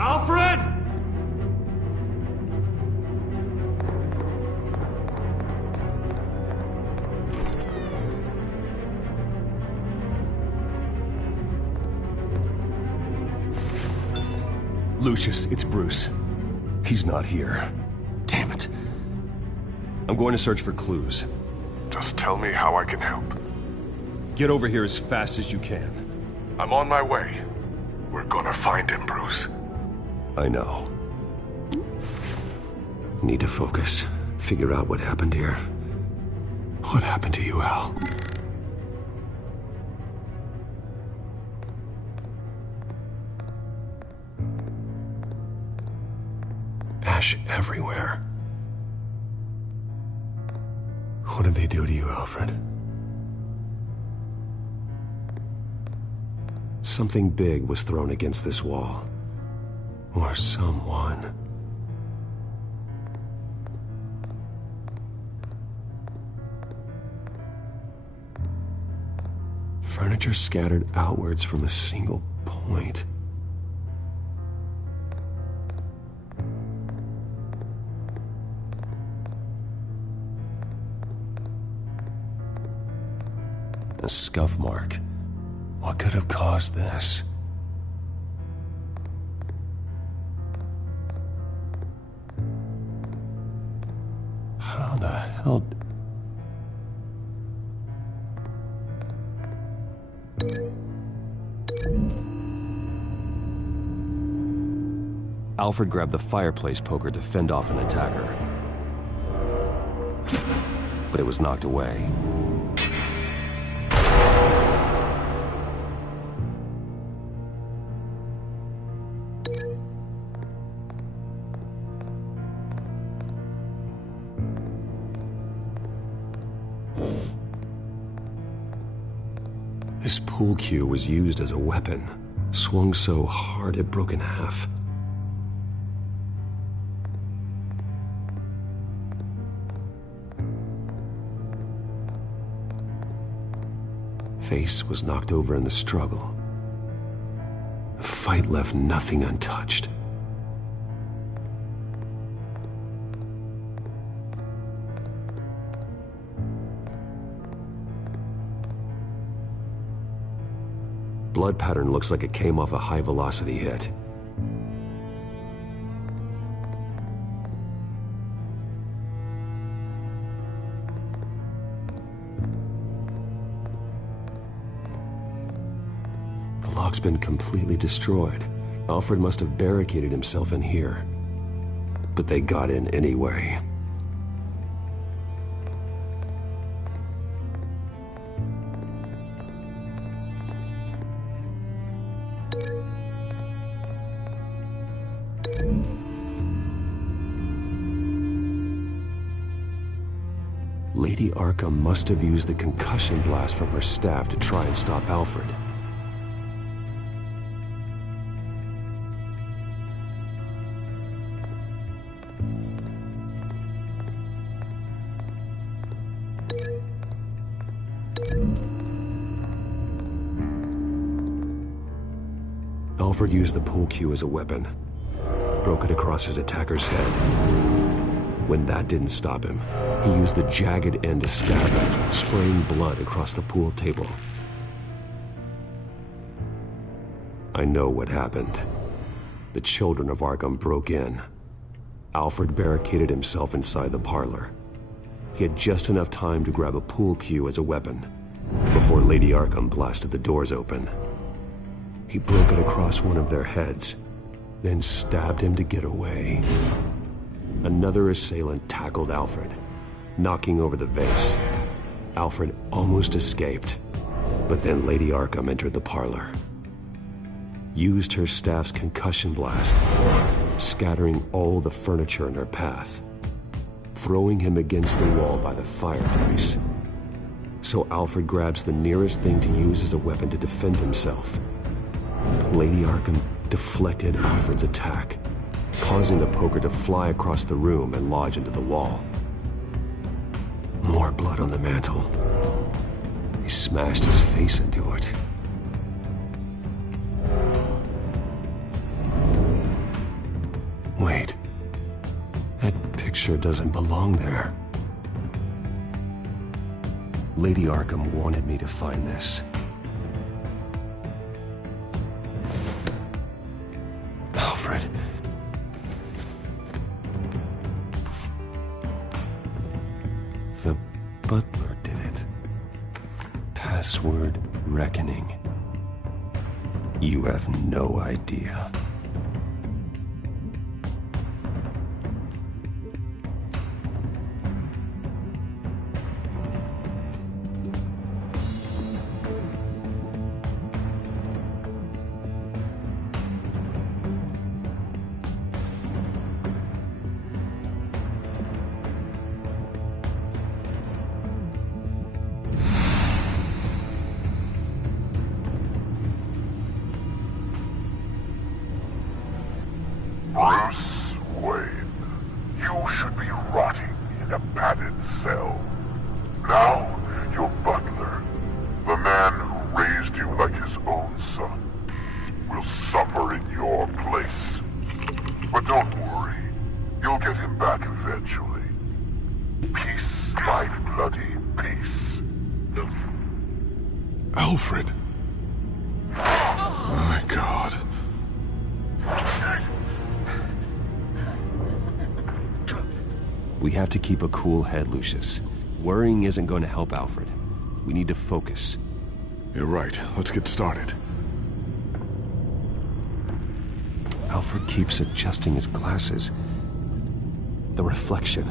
Alfred! Lucius, it's Bruce. He's not here. Damn it. I'm going to search for clues. Just tell me how I can help. Get over here as fast as you can. I'm on my way. We're gonna find him, Bruce. I know. Need to focus. Figure out what happened here. What happened to you, Al? Ash everywhere. What did they do to you, Alfred? Something big was thrown against this wall. Or someone. Furniture scattered outwards from a single point. A scuff mark. What could have caused this? How the hell... Alfred grabbed the fireplace poker to fend off an attacker. But it was knocked away. This pool cue was used as a weapon, swung so hard it broke in half. Face was knocked over in the struggle. The fight left nothing untouched. Blood pattern looks like it came off a high-velocity hit. The lock's been completely destroyed. Alfred must have barricaded himself in here. But they got in anyway. Lady Arkham must have used the concussion blast from her staff to try and stop Alfred. Alfred used the pool cue as a weapon, broke it across his attacker's head. When that didn't stop him, he used the jagged end to stab him, spraying blood across the pool table. I know what happened. The children of Arkham broke in. Alfred barricaded himself inside the parlor. He had just enough time to grab a pool cue as a weapon before Lady Arkham blasted the doors open. He broke it across one of their heads, then stabbed him to get away. Another assailant tackled Alfred, knocking over the vase. Alfred almost escaped, but then Lady Arkham entered the parlor. Used her staff's concussion blast, scattering all the furniture in her path, throwing him against the wall by the fireplace. So Alfred grabs the nearest thing to use as a weapon to defend himself. But Lady Arkham deflected Alfred's attack, causing the poker to fly across the room and lodge into the wall. More blood on the mantel. He smashed his face into it. picture doesn't belong there. Lady Arkham wanted me to find this. Alfred. The butler did it. Password reckoning. You have no idea. Bruce Wayne, you should be rotting in a padded cell. Now, your butler, the man who raised you like his own son, will suffer in your place. But don't worry, you'll get him back eventually. Peace, my bloody peace. Alfred. My God. We have to keep a cool head, Lucius. Worrying isn't going to help Alfred. We need to focus. You're right. Let's get started. Alfred keeps adjusting his glasses. The reflection.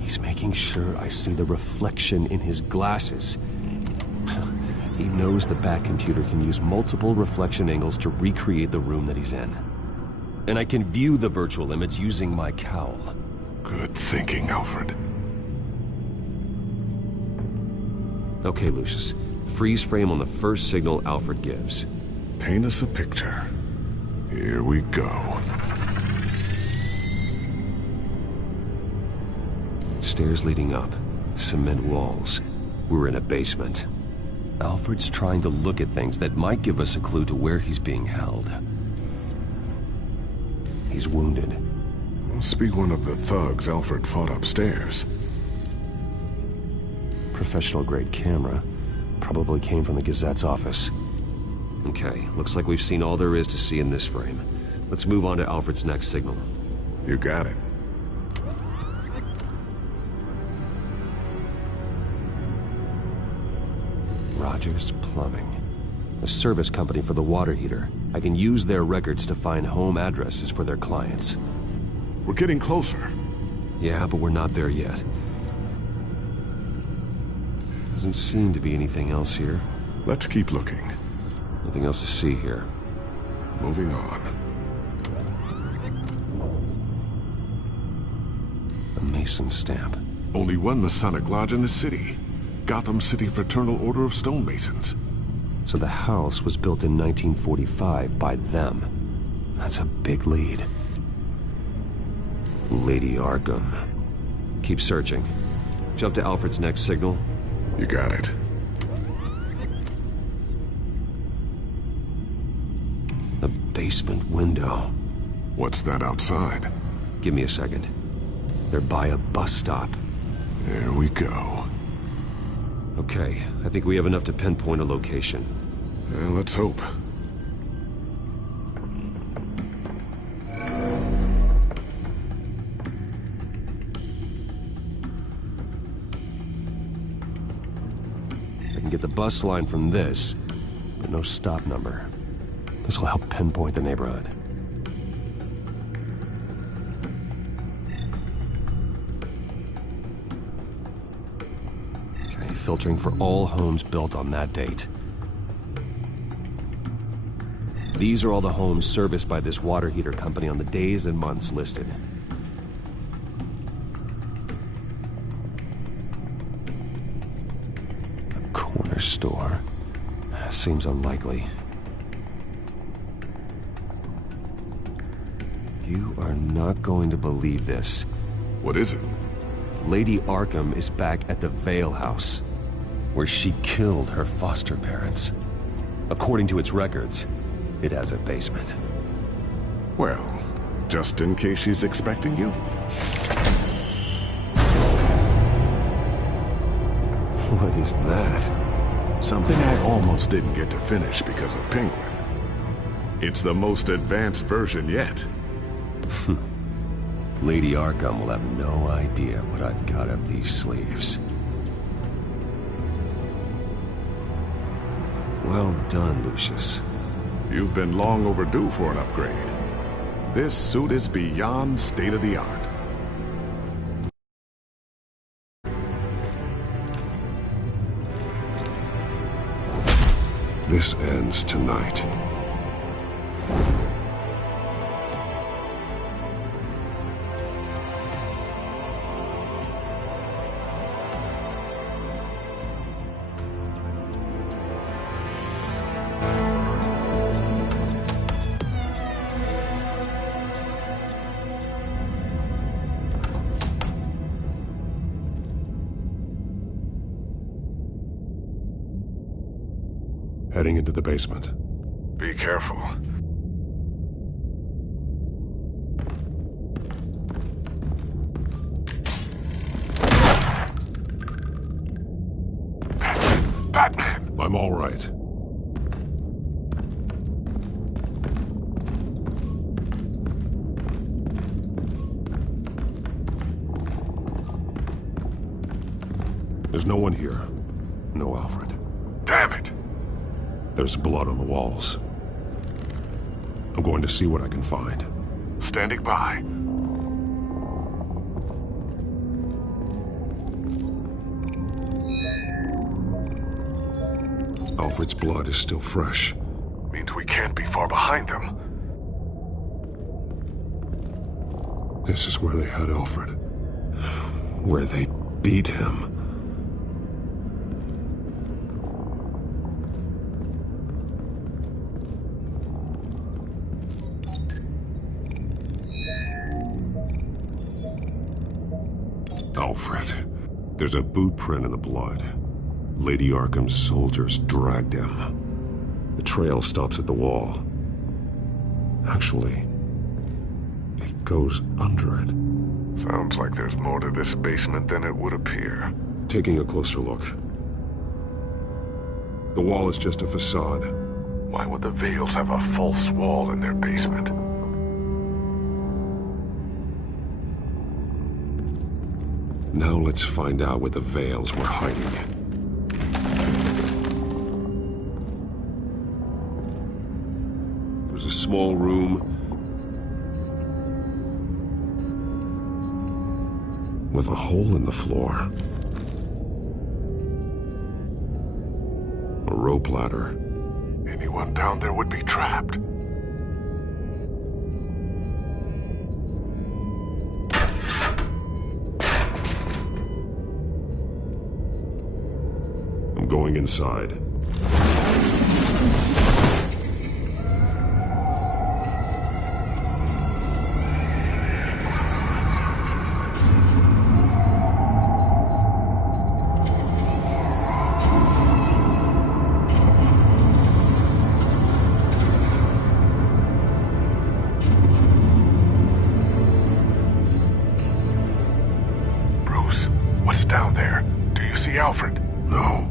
He's making sure I see the reflection in his glasses. He knows the Bat-computer can use multiple reflection angles to recreate the room that he's in. And I can view the virtual image using my cowl. Good thinking, Alfred. Okay, Lucius. Freeze frame on the first signal Alfred gives. Paint us a picture. Here we go. Stairs leading up. Cement walls. We're in a basement. Alfred's trying to look at things that might give us a clue to where he's being held. He's wounded. Must be one of the thugs Alfred fought upstairs. Professional-grade camera. Probably came from the Gazette's office. Okay, looks like we've seen all there is to see in this frame. Let's move on to Alfred's next signal. You got it. Rogers Plumbing. A service company for the water heater. I can use their records to find home addresses for their clients. We're getting closer. Yeah, but we're not there yet. Doesn't seem to be anything else here. Let's keep looking. Nothing else to see here. Moving on. A Mason stamp. Only one Masonic lodge in the city. Gotham City Fraternal Order of Stonemasons. So the house was built in 1945 by them. That's a big lead. Lady Arkham. Keep searching. Jump to Alfred's next signal. You got it. The basement window. What's that outside? Give me a second. They're by a bus stop. There we go. Okay, I think we have enough to pinpoint a location. Let's hope. I can get the bus line from this, but no stop number. This will help pinpoint the neighborhood. Okay, filtering for all homes built on that date. These are all the homes serviced by this water heater company on the days and months listed. A corner store. Seems unlikely. You are not going to believe this. What is it? Lady Arkham is back at the Vale House, where she killed her foster parents. According to its records, it has a basement. Well, just in case she's expecting you. What is that? Something I almost didn't get to finish because of Penguin. It's the most advanced version yet. Lady Arkham will have no idea what I've got up these sleeves. Well done, Lucius. You've been long overdue for an upgrade. This suit is beyond state-of-the-art. This ends tonight. Heading into the basement. Be careful. Batman! I'm all right. There's no one here. No Alfred. Damn it! There's blood on the walls. I'm going to see what I can find. Standing by. Alfred's blood is still fresh. Means we can't be far behind them. This is where they had Alfred. Where they beat him. Alfred. There's a boot print in the blood. Lady Arkham's soldiers dragged him. The trail stops at the wall. Actually, it goes under it. Sounds like there's more to this basement than it would appear. Taking a closer look. The wall is just a facade. Why would the Vales have a false wall in their basement? Now let's find out where the Vales were hiding. There's a small room with a hole in the floor. A rope ladder. Anyone down there would be trapped. I'm going inside. Bruce, what's down there? Do you see Alfred? No.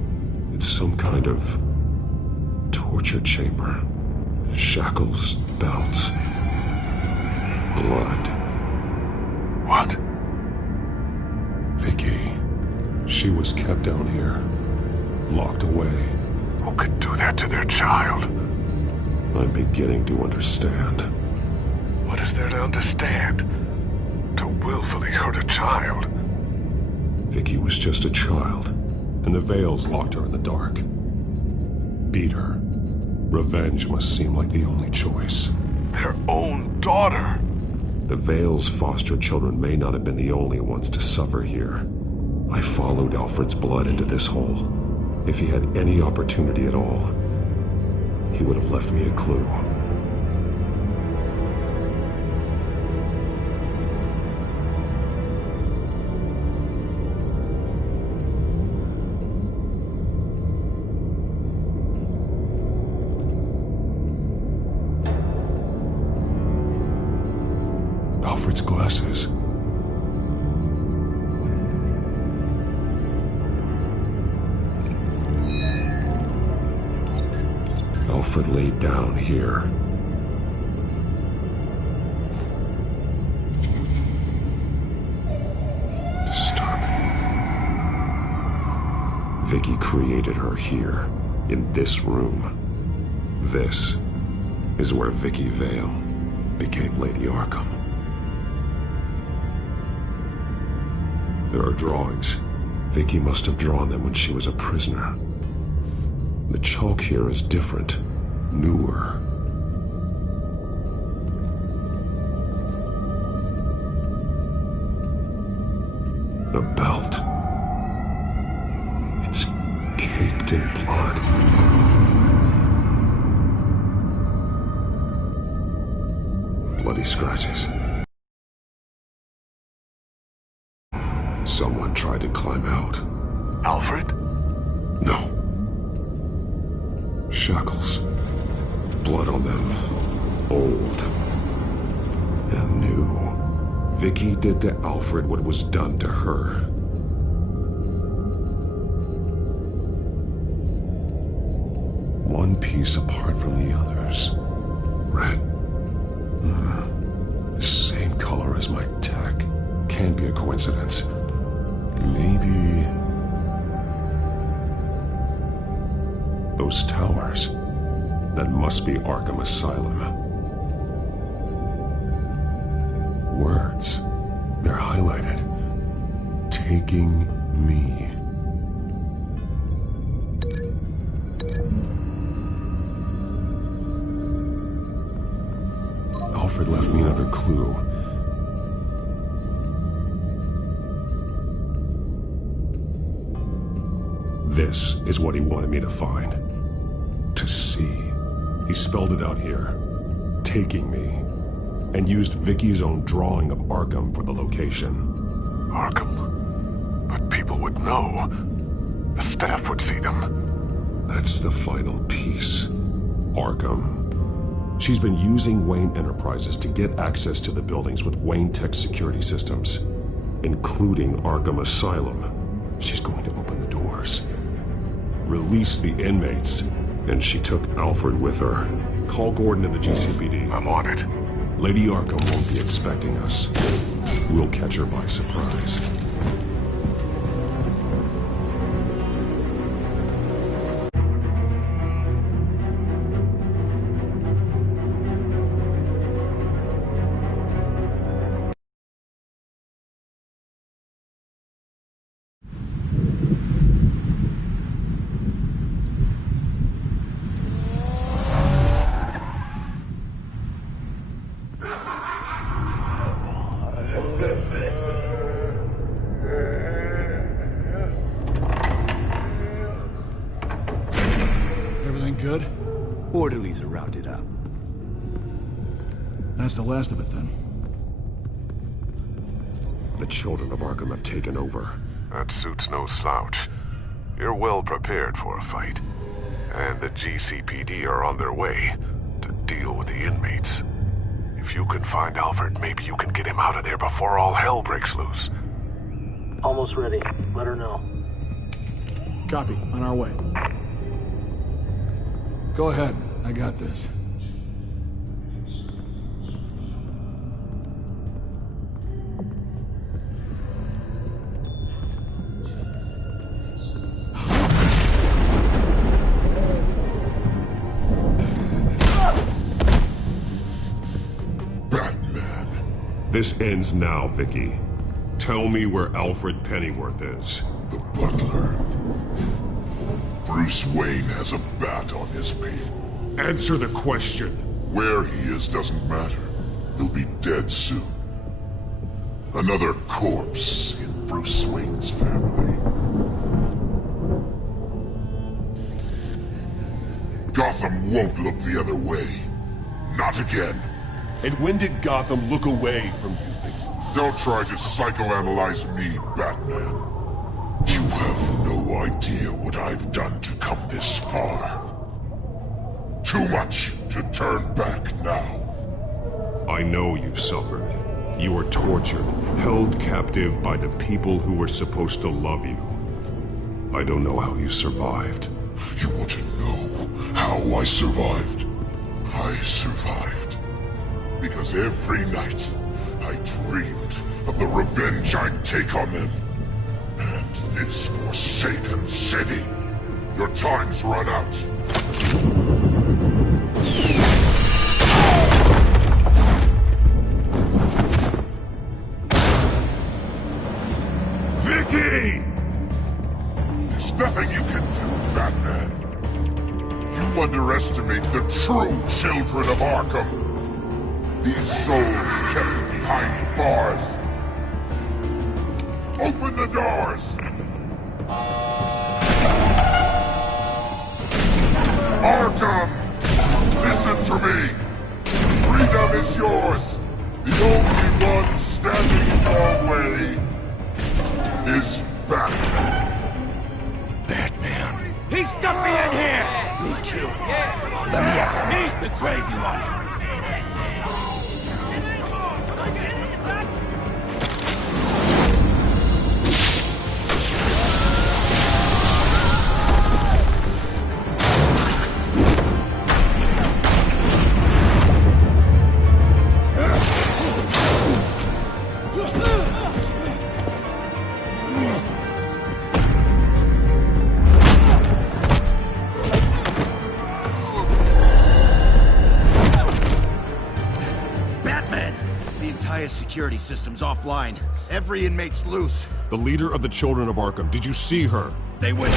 It's some kind of torture chamber. Shackles, belts, blood. What? Vicky. She was kept down here, locked away. Who could do that to their child? I'm beginning to understand. What is there to understand? To willfully hurt a child? Vicky was just a child, and the Vales locked her in the dark. Beat her. Revenge must seem like the only choice. Their own daughter! The Vales' foster children may not have been the only ones to suffer here. I followed Alfred's blood into this hole. If he had any opportunity at all, he would have left me a clue. Alfred's glasses. Alfred laid down here. Disturbing. Vicky created her here, in this room. This is where Vicky Vale became Lady Arkham. There are drawings. Vicky must have drawn them when she was a prisoner. The chalk here is different, newer. The belt. It's caked in blood. Bloody scratches. Someone tried to climb out. Alfred? No. Shackles. Blood on them. Old. And new. Vicky did to Alfred what was done to her. One piece apart from the others. Red. The same color as my tech. Can't be a coincidence. Maybe... those towers. That must be Arkham Asylum. Words. They're highlighted. Taking me. Alfred left me another clue. This is what he wanted me to find. To see. He spelled it out here. Taking me. And used Vicky's own drawing of Arkham for the location. Arkham? But people would know. The staff would see them. That's the final piece. Arkham. She's been using Wayne Enterprises to get access to the buildings with Wayne Tech security systems, including Arkham Asylum. She's going to open the doors. Release the inmates. And she took Alfred with her. Call Gordon and the GCPD. I'm on it. Lady Arkham won't be expecting us. We'll catch her by surprise. Good? Orderlies are rounded up. That's the last of it, then. The children of Arkham have taken over. That suit's no slouch. You're well prepared for a fight. And the GCPD are on their way to deal with the inmates. If you can find Alfred, maybe you can get him out of there before all hell breaks loose. Almost ready. Let her know. Copy. On our way. Go ahead. I got this. Batman. This ends now, Vicky. Tell me where Alfred Pennyworth is. The butler. Bruce Wayne has a bat on his payroll. Answer the question. Where he is doesn't matter. He'll be dead soon. Another corpse in Bruce Wayne's family. Gotham won't look the other way. Not again. And when did Gotham look away from you, Vicky? Don't try to psychoanalyze me, Batman. You have no idea what I've done to come this far. Too much to turn back now. I know you suffered. You were tortured, held captive by the people who were supposed to love you. I don't know how you survived. You want to know how how I survived. I survived because every night I dreamed of the revenge I'd take on them. And this forsaken city. Your time's run out. Vicky! There's nothing you can do, Batman. You underestimate the true children of Arkham. These souls kept behind bars. Open the doors! Arkham! Listen to me! Freedom is yours! The only one standing in your way is Batman. Batman. He stuck me in here! Me too. Let me at him. He's the crazy one! Security system's offline. Every inmate's loose. The leader of the Children of Arkham. Did you see her? They went...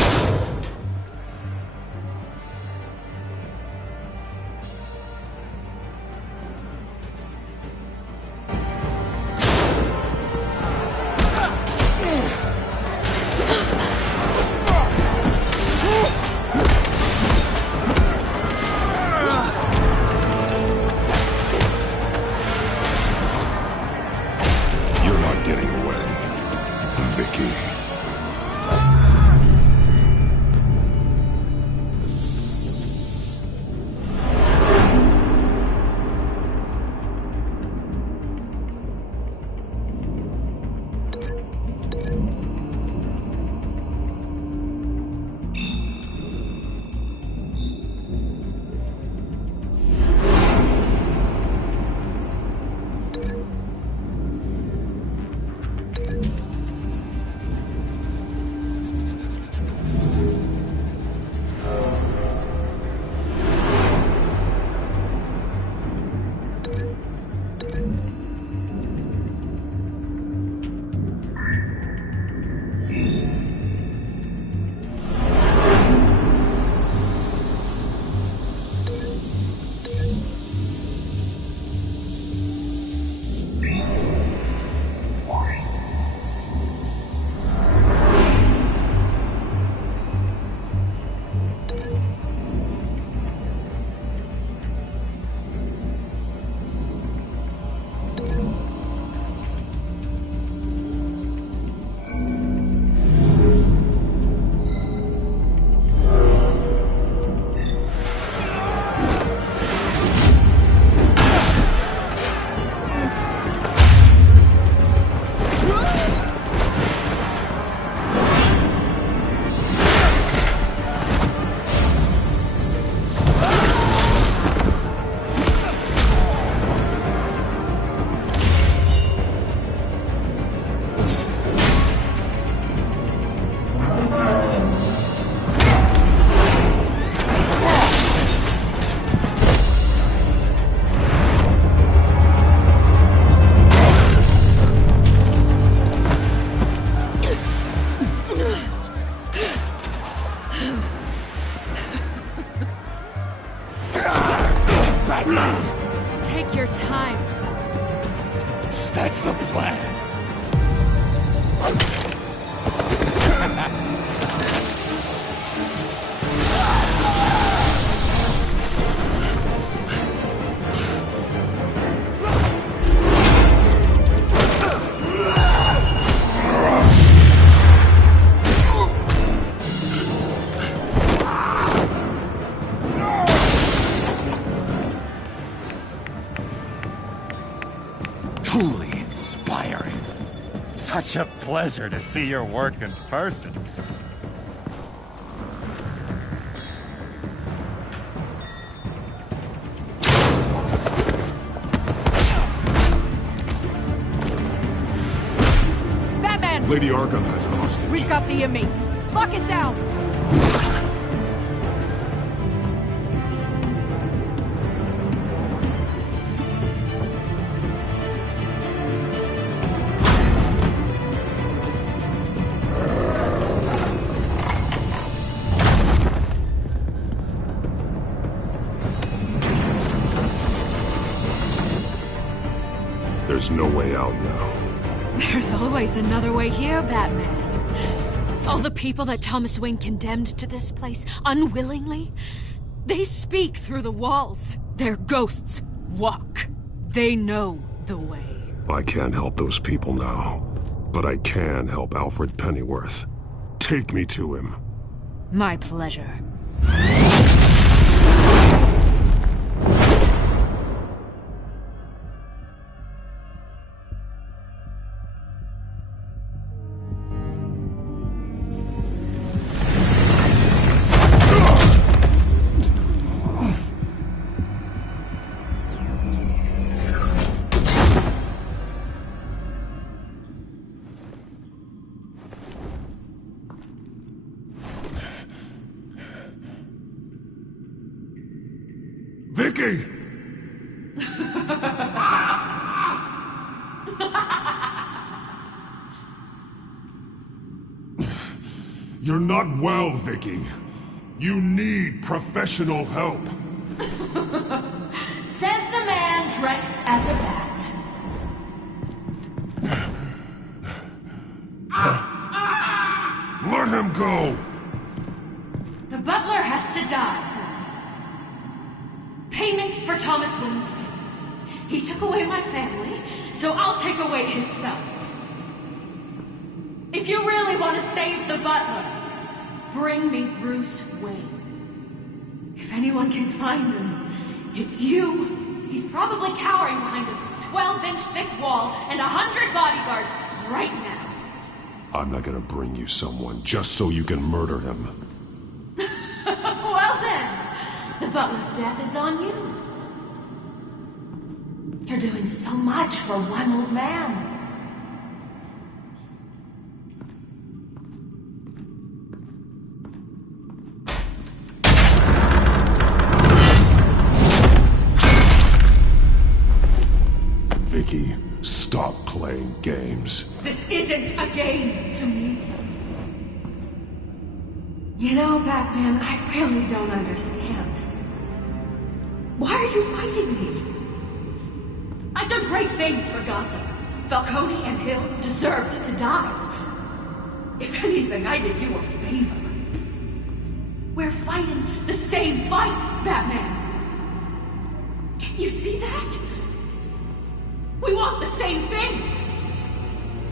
Take your time, sons. That's the plan. Truly inspiring. Such a pleasure to see your work in person. Lady Arkham has a hostage. We've got the inmates. Lock it down! There's no way out now. There's always another way here, Batman. All the people that Thomas Wayne condemned to this place unwillingly, they speak through the walls. Their ghosts walk. They know the way. I can't help those people now, but I can help Alfred Pennyworth. Take me to him. My pleasure. Vicky! You're not well, Vicky. You need professional help. Says the man dressed as a bat. Let him go! The butler has to die. Payment for Thomas Wayne's sins. He took away my family, so I'll take away his sons. If you really want to save the butler, bring me Bruce Wayne. If anyone can find him, it's you. He's probably cowering behind a 12-inch thick wall and 100 bodyguards right now. I'm not gonna bring you someone just so you can murder him. Well then, the butler's death is on you. You're doing so much for one old man. Vicky, stop playing games. This isn't a game to me. You know, Batman, I really don't understand. Why are you fighting me? I've done great things for Gotham. Falcone and Hill deserved to die. If anything, I did you a favor. We're fighting the same fight, Batman. Can't you see that? We want the same things.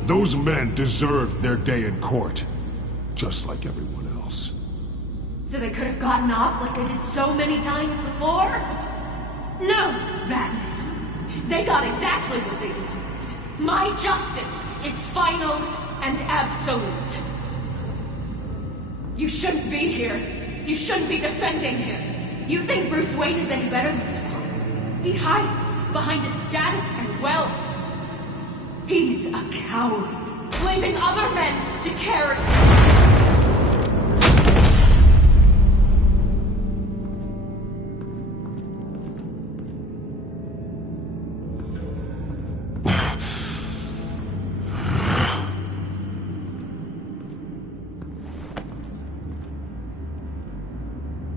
Those men deserved their day in court, just like everyone else. So they could have gotten off like they did so many times before? No, Batman. They got exactly what they deserved. My justice is final and absolute. You shouldn't be here. You shouldn't be defending him. You think Bruce Wayne is any better than his father? He hides behind his status and wealth. He's a coward, leaving other men to carry.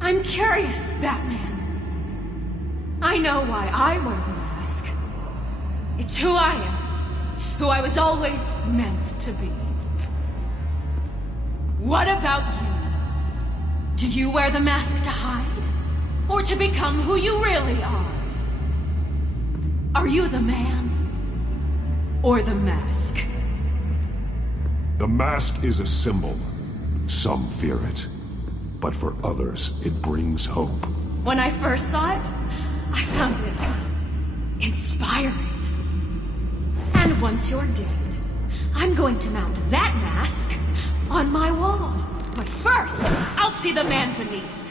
I'm curious, Batman. I know why I wear the mask. It's who I am. Who I was always meant to be. What about you? Do you wear the mask to hide? Or to become who you really are? Are you the man? Or the mask? The mask is a symbol. Some fear it. But for others, it brings hope. When I first saw it, I found it inspiring. And once you're dead, I'm going to mount that mask on my wall. But first, I'll see the man beneath.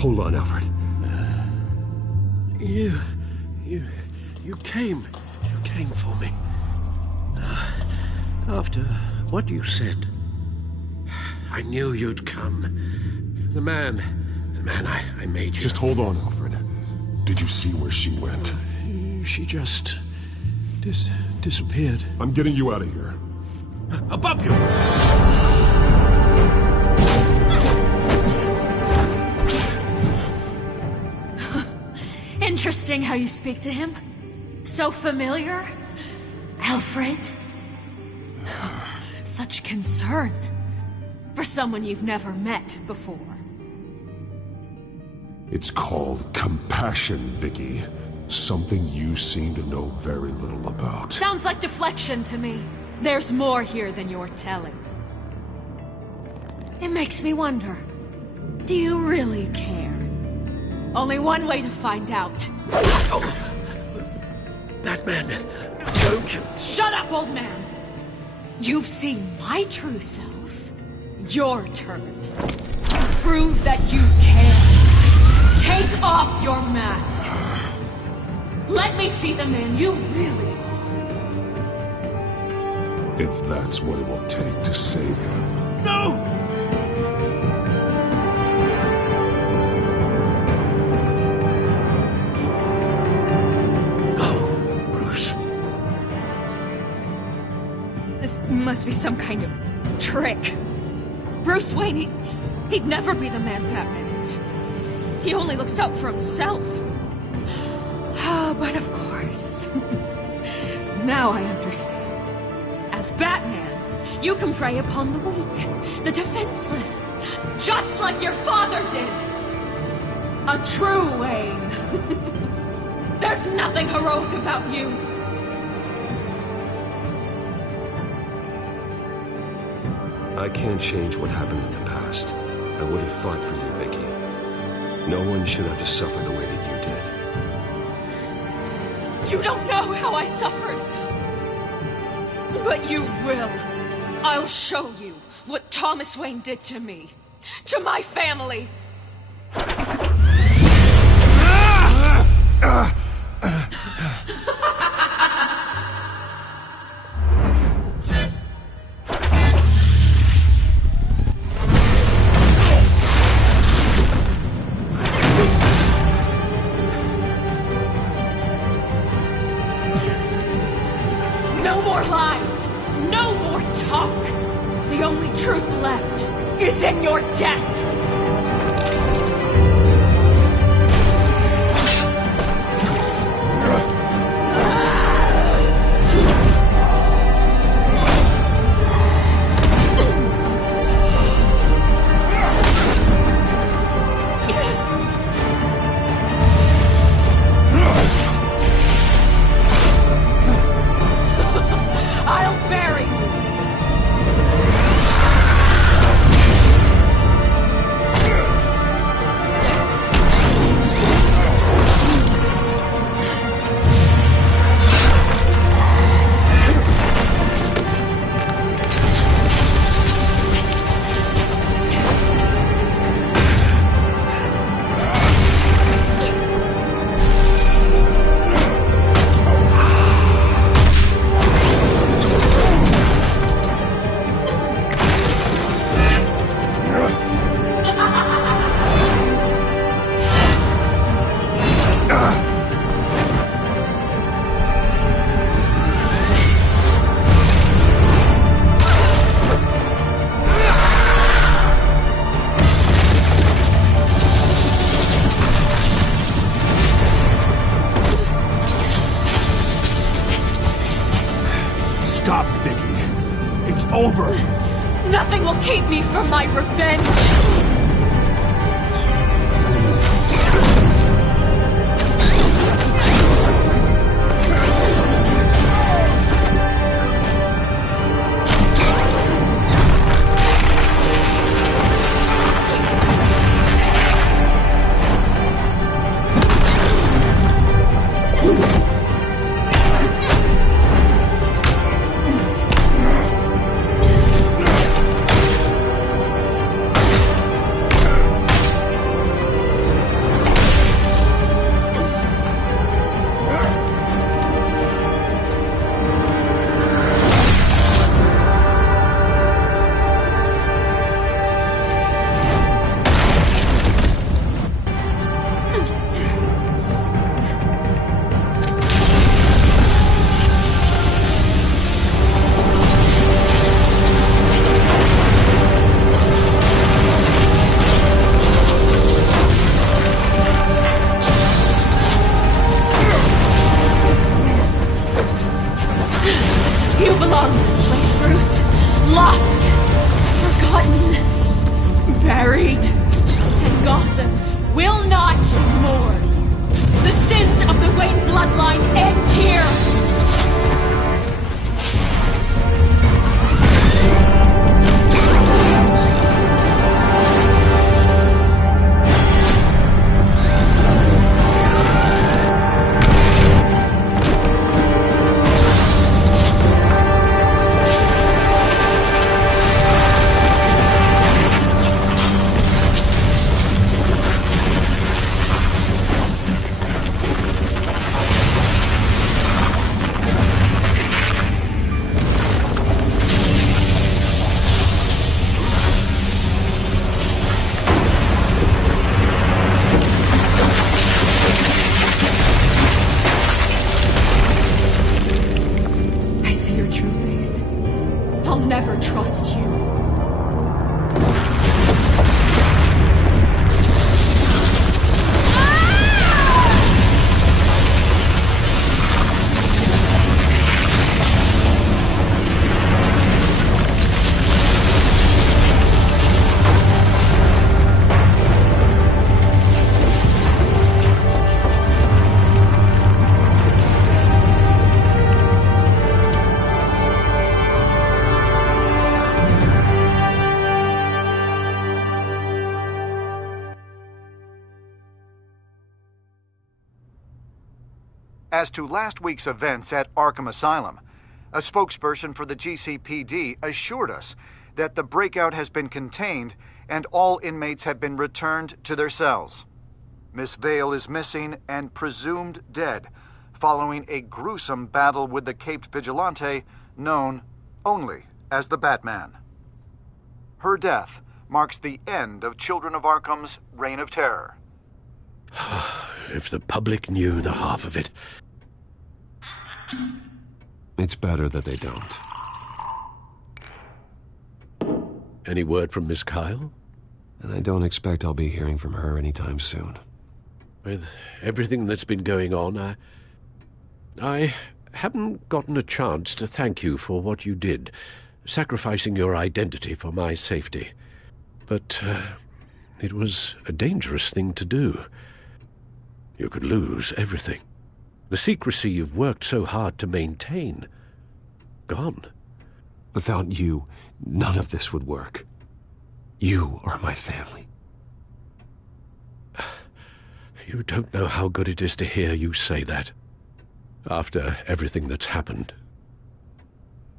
Hold on, Alfred. You came for me. After what you said, I knew you'd come. The man I made you. Just hold on, Alfred. Did you see where she went? She just disappeared. I'm getting you out of here. Above you! Interesting how you speak to him. So familiar. Alfred. Such concern for someone you've never met before. It's called compassion, Vicky. Something you seem to know very little about. Sounds like deflection to me. There's more here than you're telling. It makes me wonder, do you really care? Only one way to find out. Oh. Batman, don't you... Shut up, old man! You've seen my true self. Your turn. Prove that you care. Take off your mask. Let me see the man you really are. If that's what it will take to save him. No! Must be some kind of trick. Bruce Wayne, he'd never be the man Batman is. He only looks out for himself. But of course. Now I understand. As Batman, you can prey upon the weak, the defenseless, just like your father did. A true Wayne. There's nothing heroic about you. I can't change what happened in the past. I would have fought for you, Vicky. No one should have to suffer the way that you did. You don't know how I suffered. But you will. I'll show you what Thomas Wayne did to me. To my family. No more lies! No more talk! The only truth left is in your death! Stop, Vicky. It's over. Nothing will keep me from my revenge. lost, forgotten, buried, and Gotham will not mourn. The sins of the Wayne bloodline end here. As to last week's events at Arkham Asylum, a spokesperson for the GCPD assured us that the breakout has been contained and all inmates have been returned to their cells. Miss Vale is missing and presumed dead, following a gruesome battle with the caped vigilante known only as the Batman. Her death marks the end of Children of Arkham's reign of terror. If the public knew the half of it. It's better that they don't. Any word from Miss Kyle? And I don't expect I'll be hearing from her anytime soon. With everything that's been going on, I haven't gotten a chance to thank you for what you did, sacrificing your identity for my safety. But it was a dangerous thing to do. You could lose everything. The secrecy you've worked so hard to maintain. Gone. Without you, none of this would work. You are my family. You don't know how good it is to hear you say that. After everything that's happened.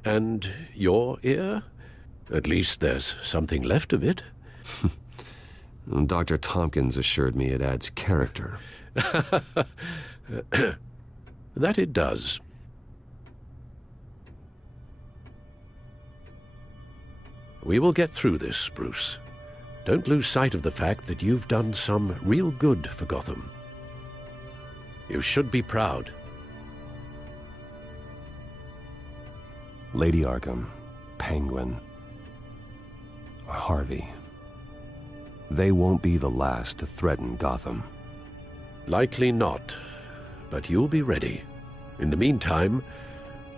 And your ear? At least there's something left of it. Dr. Tompkins assured me it adds character. That it does. We will get through this, Bruce. Don't lose sight of the fact that you've done some real good for Gotham. You should be proud. Lady Arkham, Penguin, or Harvey. They won't be the last to threaten Gotham. Likely not, but you'll be ready. In the meantime,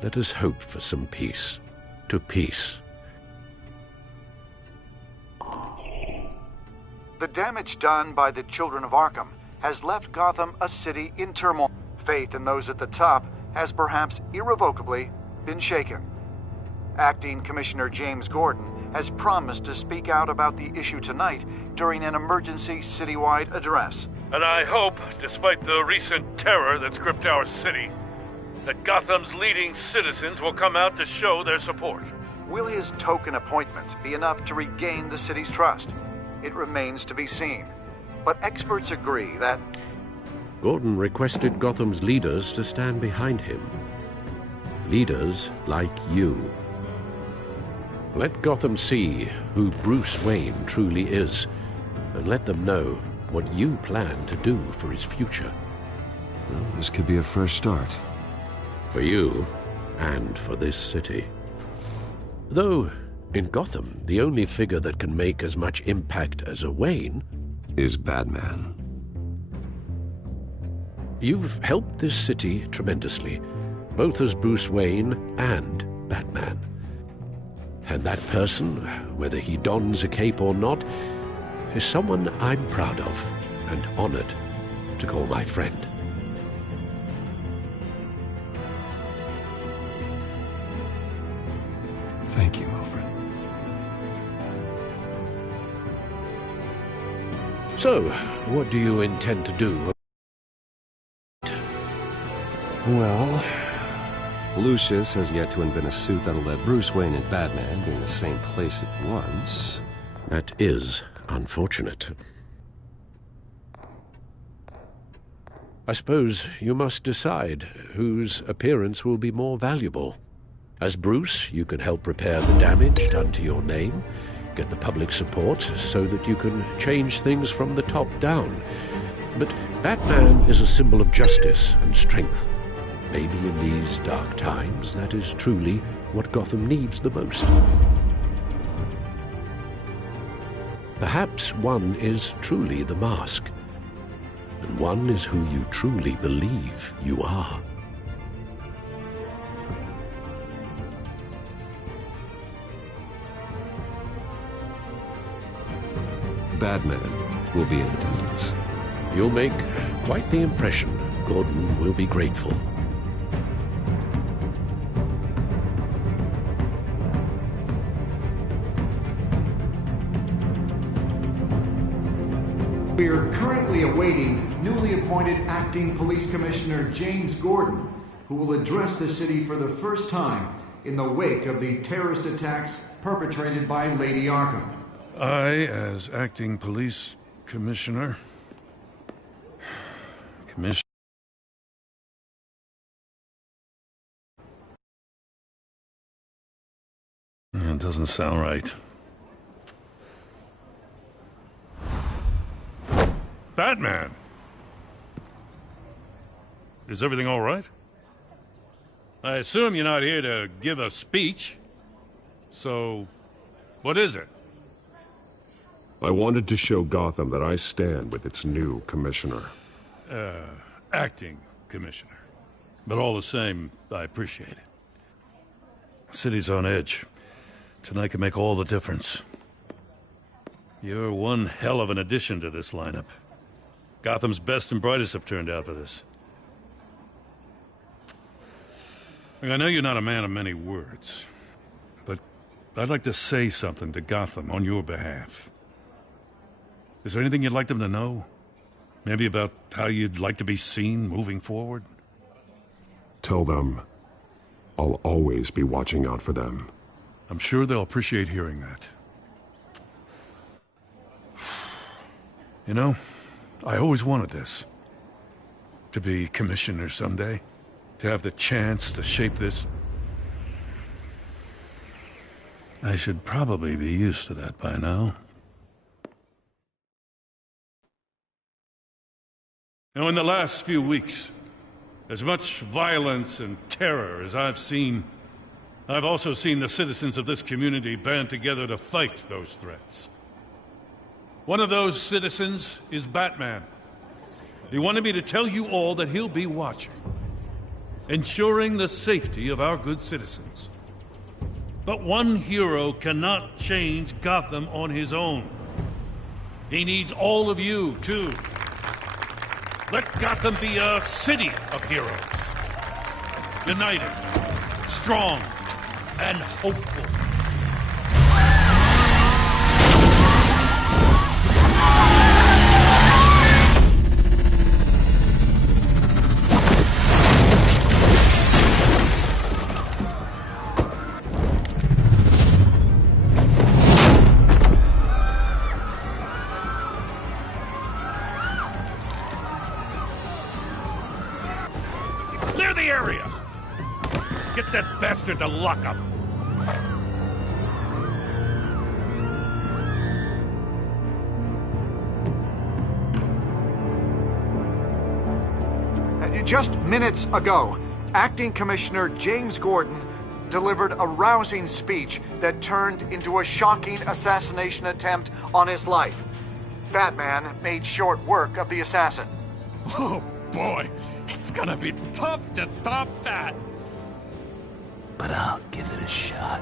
let us hope for some peace. To peace. The damage done by the Children of Arkham has left Gotham a city in turmoil. Faith in those at the top has perhaps irrevocably been shaken. Acting Commissioner James Gordon has promised to speak out about the issue tonight during an emergency citywide address. And I hope, despite the recent terror that's gripped our city, that Gotham's leading citizens will come out to show their support. Will his token appointment be enough to regain the city's trust? It remains to be seen. But experts agree that Gordon requested Gotham's leaders to stand behind him. Leaders like you. Let Gotham see who Bruce Wayne truly is, and let them know what you plan to do for his future. Well, this could be a first start. For you, and for this city. Though, in Gotham, the only figure that can make as much impact as a Wayne is Batman. You've helped this city tremendously, both as Bruce Wayne and Batman. And that person, whether he dons a cape or not, is someone I'm proud of and honored to call my friend. Thank you, Alfred. So, what do you intend to do? Well, Lucius has yet to invent a suit that'll let Bruce Wayne and Batman be in the same place at once. That is unfortunate. I suppose you must decide whose appearance will be more valuable. As Bruce, you can help repair the damage done to your name, get the public support so that you can change things from the top down. But Batman is a symbol of justice and strength. Maybe in these dark times, that is truly what Gotham needs the most. Perhaps one is truly the mask, and one is who you truly believe you are. Batman will be in attendance. You'll make quite the impression. Gordon will be grateful. We are currently awaiting newly appointed Acting Police Commissioner James Gordon, who will address the city for the first time in the wake of the terrorist attacks perpetrated by Lady Arkham. I, as Acting Police Commissioner... It doesn't sound right. Batman! Is everything all right? I assume you're not here to give a speech. So, what is it? I wanted to show Gotham that I stand with its new commissioner. Acting commissioner. But all the same, I appreciate it. City's on edge. Tonight can make all the difference. You're one hell of an addition to this lineup. Gotham's best and brightest have turned out for this. I know you're not a man of many words, but I'd like to say something to Gotham on your behalf. Is there anything you'd like them to know? Maybe about how you'd like to be seen moving forward? Tell them I'll always be watching out for them. I'm sure they'll appreciate hearing that. You know, I always wanted this. To be commissioner someday. To have the chance to shape this. I should probably be used to that by now. Now, in the last few weeks, as much violence and terror as I've seen, I've also seen the citizens of this community band together to fight those threats. One of those citizens is Batman. He wanted me to tell you all that he'll be watching, ensuring the safety of our good citizens. But one hero cannot change Gotham on his own. He needs all of you, too. Let Gotham be a city of heroes. United, strong, and hopeful. Clear the area! Get that bastard to lock up! Just minutes ago, Acting Commissioner James Gordon delivered a rousing speech that turned into a shocking assassination attempt on his life. Batman made short work of the assassin. Oh boy, it's gonna be tough to top that. But I'll give it a shot.